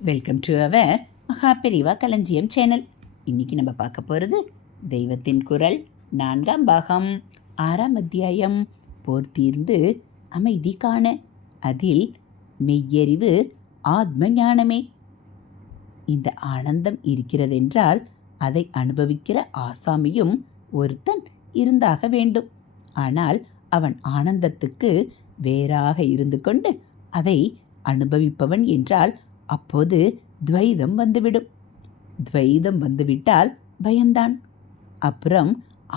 Welcome to our Maha Periyava களஞ்சியம் channel. இன்னைக்கு நம்ம பார்க்க போகிறது தெய்வத்தின் குரல் 4ஆம் பாகம் 6ஆம் அத்தியாயம் போர் தீர்ந்து அமைதி காண. அதில் மெய்யறிவு ஆத்ம ஞானமே. இந்த ஆனந்தம் இருக்கிறதென்றால் அதை அனுபவிக்கிற ஆசாமியும் ஒருத்தன் இருந்தாக வேண்டும். ஆனால் அவன் ஆனந்தத்துக்கு வேறாக இருந்து கொண்டு அதை அனுபவிப்பவன் என்றால் அப்போது துவைதம் வந்துவிடும். துவைதம் வந்துவிட்டால் பயந்தான். அப்புறம்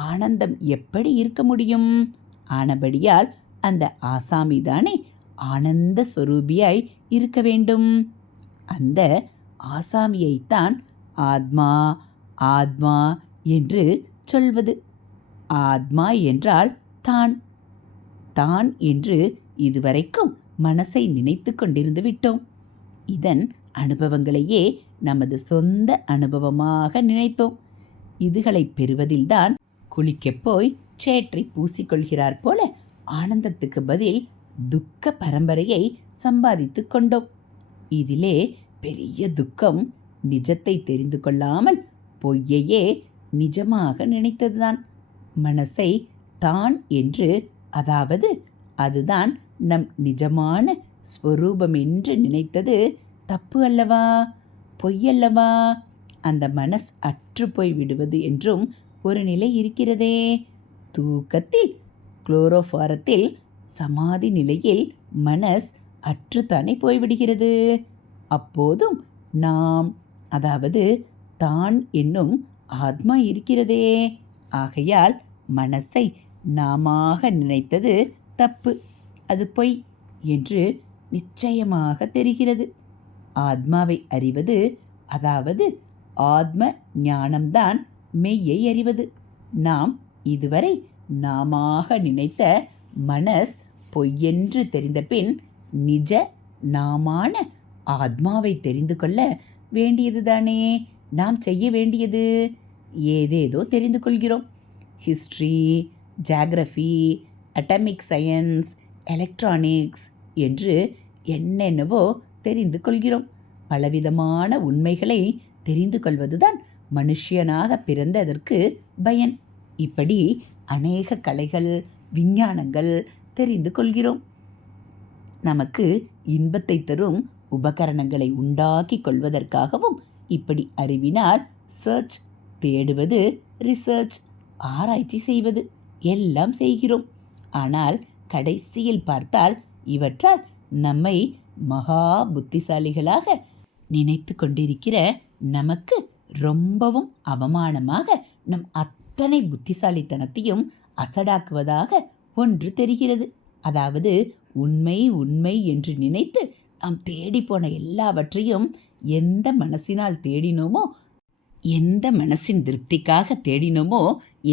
ஆனந்தம் எப்படி இருக்க முடியும்? ஆனபடியால் அந்த ஆசாமிதானே ஆனந்த ஸ்வரூபியாய் இருக்க வேண்டும். அந்த ஆசாமியைத்தான் ஆத்மா ஆத்மா என்று சொல்வது. ஆத்மா என்றால் தான். தான் என்று இதுவரைக்கும் மனசை நினைத்து கொண்டிருந்து விட்டோம். இதன் அனுபவங்களையே நமது சொந்த அனுபவமாக நினைத்தோம். இதுகளை பெறுவதில்தான் குளிக்கப் போய் சேற்றை பூசிக்கொள்கிறார் போல ஆனந்தத்துக்கு பதில் துக்க பரம்பரையை சம்பாதித்து கொண்டோம். இதிலே பெரிய துக்கம் நிஜத்தை தெரிந்து கொள்ளாமல் பொய்யையே நிஜமாக நினைத்ததுதான். மனசை தான் என்று, அதாவது அதுதான் நம் நிஜமான ஸ்வரூபம் என்று நினைத்தது தப்பு அல்லவா, பொய்யல்லவா? அந்த மனஸ் அற்று போய் விடுவது என்றும் ஒரு நிலை இருக்கிறதே. தூக்கத்தில் குளோரோஃபாரத்தில் சமாதி நிலையில் மனஸ் அற்றுத்தானே போய்விடுகிறது. அப்போதும் நாம், அதாவது தான் என்னும் ஆத்மா இருக்கிறதே. ஆகையால் மனசை நாமாக நினைத்தது தப்பு, அது பொய் என்று நிச்சயமாக தெரிகிறது. ஆத்மாவை அறிவது, அதாவது ஆத்ம ஞானம்தான் மெய்யை அறிவது. நாம் இதுவரை நாமாக நினைத்த மனஸ் பொய்யென்று தெரிந்த பின் நிஜ நாமான ஆத்மாவை தெரிந்து கொள்ள வேண்டியதுதானே நாம் செய்ய வேண்டியது. ஏதேதோ தெரிந்து கொள்கிறோம். History, geography, atomic science, electronics என்று என்னென்னவோ தெரிந்து கொள்கிறோம். பலவிதமான உண்மைகளை தெரிந்து கொள்வதுதான் மனுஷியனாக பிறந்ததற்கு பயன். இப்படி அநேக கலைகள், விஞ்ஞானங்கள் தெரிந்து கொள்கிறோம். நமக்கு இன்பத்தை தரும் உபகரணங்களை உண்டாக்கி கொள்வதற்காகவும் இப்படி அறிவினால் சர்ச், தேடுவது, ரிசர்ச், ஆராய்ச்சி செய்வது எல்லாம் செய்கிறோம். ஆனால் கடைசியில் பார்த்தால் இவற்றால் நம்மை மகா புத்திசாலிகளாக நினைத்து கொண்டிருக்கிற நமக்கு ரொம்பவும் அவமானமாக நம் அத்தனை புத்திசாலித்தனத்தையும் அசடாக்குவதாக ஒன்று தெரிகிறது. அதாவது உண்மை உண்மை என்று நினைத்து நாம் தேடிப்போன எல்லாவற்றையும் எந்த மனசினால் தேடினோமோ, எந்த மனசின் திருப்திக்காக தேடினோமோ,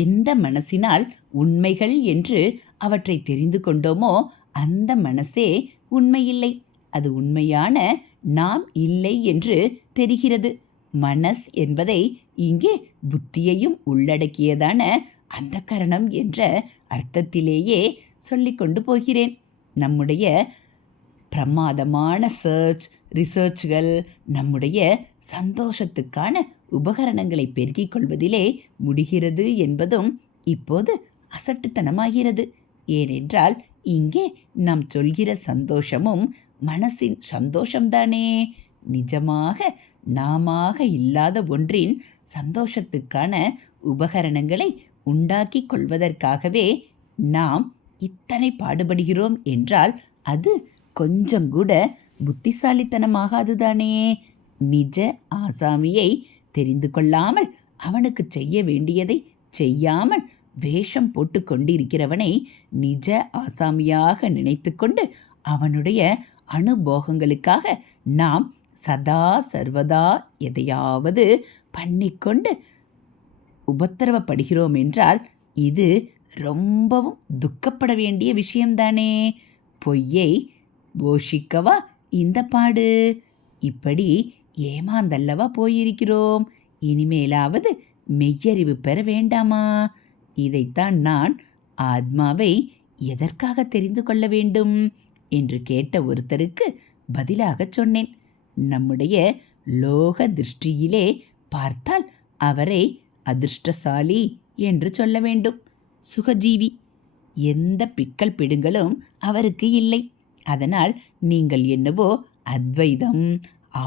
எந்த மனசினால் உண்மைகள் என்று அவற்றை தெரிந்து கொண்டோமோ அந்த மனசே உண்மையில்லை. அது உண்மையான நாம் இல்லை என்று தெரிகிறது. மனஸ் என்பதை இங்கே புத்தியையும் உள்ளடக்கியதான அந்த கரணம் என்ற அர்த்தத்திலேயே சொல்லிக்கொண்டு போகிறேன். நம்முடைய பிரமாதமான சர்ச், ரிசர்ச்கள் நம்முடைய சந்தோஷத்துக்கான உபகரணங்களை பெருக்கிக் கொள்வதிலே முடிகிறது என்பதும் இப்போது அசட்டுத்தனமாகிறது. ஏனென்றால் இங்கே நாம் சொல்கிற சந்தோஷமும் மனசின் சந்தோஷம்தானே. நிஜமாக நாமாக இல்லாத ஒன்றின் சந்தோஷத்துக்கான உபகரணங்களை உண்டாக்கி கொள்வதற்காகவே நாம் இத்தனை பாடுபடுகிறோம் என்றால் அது கொஞ்சம் கூட புத்திசாலித்தனமாகாதுதானே. நிஜ ஆசாமியை தெரிந்து கொள்ளாமல் அவனுக்கு செய்ய வேண்டியதை செய்யாமல் வேஷம் போட்டு கொண்டிருக்கிறவனை நிஜ ஆசாமியாக நினைத்து கொண்டு அவனுடைய அனுபோகங்களுக்காக நாம் சதா சர்வதா எதையாவது பண்ணிக்கொண்டு உபத்திரவப்படுகிறோம் என்றால் இது ரொம்பவும் துக்கப்பட வேண்டிய விஷயம்தானே. பொய்யை போஷிக்கவா இந்த பாடு? இப்படி ஏமாந்தல்லவா போயிருக்கிறோம். இனிமேலாவது மெய்யறிவு பெற வேண்டாமா? இதைத்தான் நான் ஆத்மாவை எதற்காக தெரிந்து கொள்ள வேண்டும் என்று கேட்ட ஒருத்தருக்கு பதிலாக சொன்னேன். நம்முடைய லோக திருஷ்டியிலே பார்த்தால் அவரை அதிர்ஷ்டசாலி என்று சொல்ல வேண்டும். சுகஜீவி. எந்த பிக்கல் பிடுங்களும் அவருக்கு இல்லை. அதனால் நீங்கள் என்னவோ அத்வைதம்,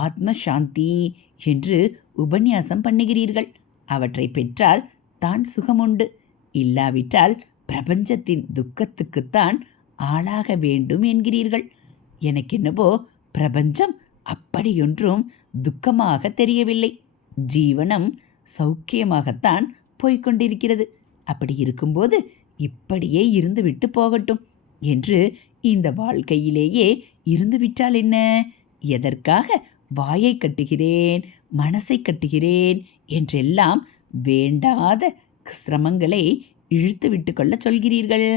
ஆத்ம சாந்தி என்று உபன்யாசம் பண்ணுகிறீர்கள். அவற்றை பெற்றால் தான் சுகமுண்டு. இல்லாவிட்டால் பிரபஞ்சத்தின் துக்கத்துக்குத்தான் ஆளாக வேண்டும் என்கிறீர்கள். எனக்கென்னவோ பிரபஞ்சம் அப்படியொன்றும் துக்கமாக தெரியவில்லை. ஜீவனம் சௌக்கியமாகத்தான் போய்கொண்டிருக்கிறது. அப்படி இருக்கும்போது இப்படியே இருந்துவிட்டு போகட்டும் என்று இந்த வாழ்க்கையிலேயே இருந்துவிட்டால் என்ன? எதற்காக வாயை கட்டுகிறேன், மனசை கட்டுகிறேன் என்றெல்லாம் வேண்டாத சிரமங்களை இழுத்து விட்டு கொள்ள சொல்கிறீர்கள்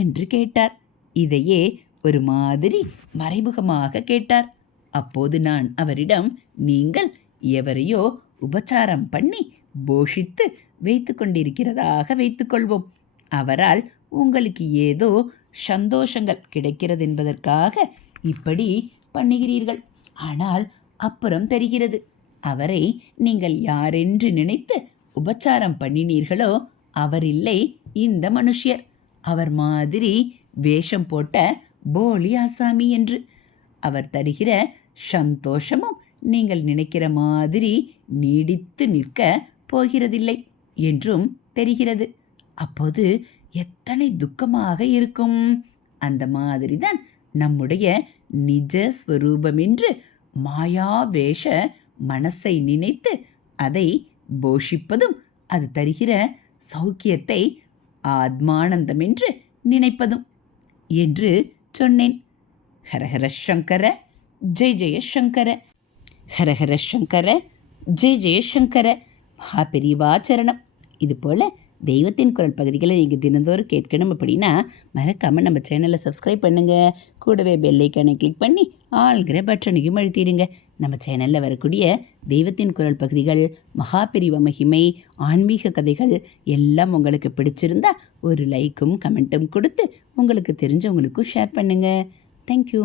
என்று கேட்டார். இதையே ஒரு மாதிரி மறைமுகமாக கேட்டார். அப்போது நான் அவரிடம், நீங்கள் எவரையோ உபச்சாரம் பண்ணி போஷித்து வைத்து கொண்டிருக்கிறதாக வைத்துக்கொள்வோம். அவரால் உங்களுக்கு ஏதோ சந்தோஷங்கள் கிடைக்கிறது என்பதற்காக இப்படி பண்ணுகிறீர்கள். ஆனால் அப்புறம் தெரிகிறது, அவரை நீங்கள் யாரென்று நினைத்து உபச்சாரம் பண்ணினீர்களோ அவர் இல்லை இந்த மனுஷியர். அவர் மாதிரி வேஷம் போட்ட போலி ஆசாமி என்று. அவர் தருகிற சந்தோஷமும் நீங்கள் நினைக்கிற மாதிரி நீடித்து நிற்க போகிறதில்லை என்றும் தெரிகிறது. அப்போது எத்தனை துக்கமாக இருக்கும். அந்த மாதிரிதான் நம்முடைய நிஜ ஸ்வரூபம் என்று மாயாவேஷ மனசை நினைத்து அதை போஷிப்பதும், அது தருகிற சௌக்கியத்தை ஆத்மானந்தம் என்று நினைப்பதும் என்று சொன்னேன். ஹரஹர சங்கர ஜெய் ஜெய சங்கர, ஹரஹர சங்கர ஜெய் ஜெய சங்கர. மகாபெரிவாச்சரணம். இதுபோல் தெய்வத்தின் குரல் பகுதிகளை நீங்கள் தினந்தோறும் கேட்கணும் அப்படின்னா மறக்காமல் நம்ம சேனலை சப்ஸ்கிரைப் பண்ணுங்கள். கூடவே பெல் ஐக்கானை கிளிக் பண்ணி ஆள்கிற பட்டனையும் அழுத்திடுங்க. நம்ம சேனலில் வரக்கூடிய தெய்வத்தின் குரல் பகுதிகள், மகாபெரிவ மகிமை, ஆன்மீக கதைகள் எல்லாம் உங்களுக்கு பிடிச்சிருந்தா ஒரு லைக்கும் கமெண்ட்டும் கொடுத்து உங்களுக்கு தெரிஞ்சவங்களுக்கும் ஷேர் பண்ணுங்கள். தேங்க்யூ.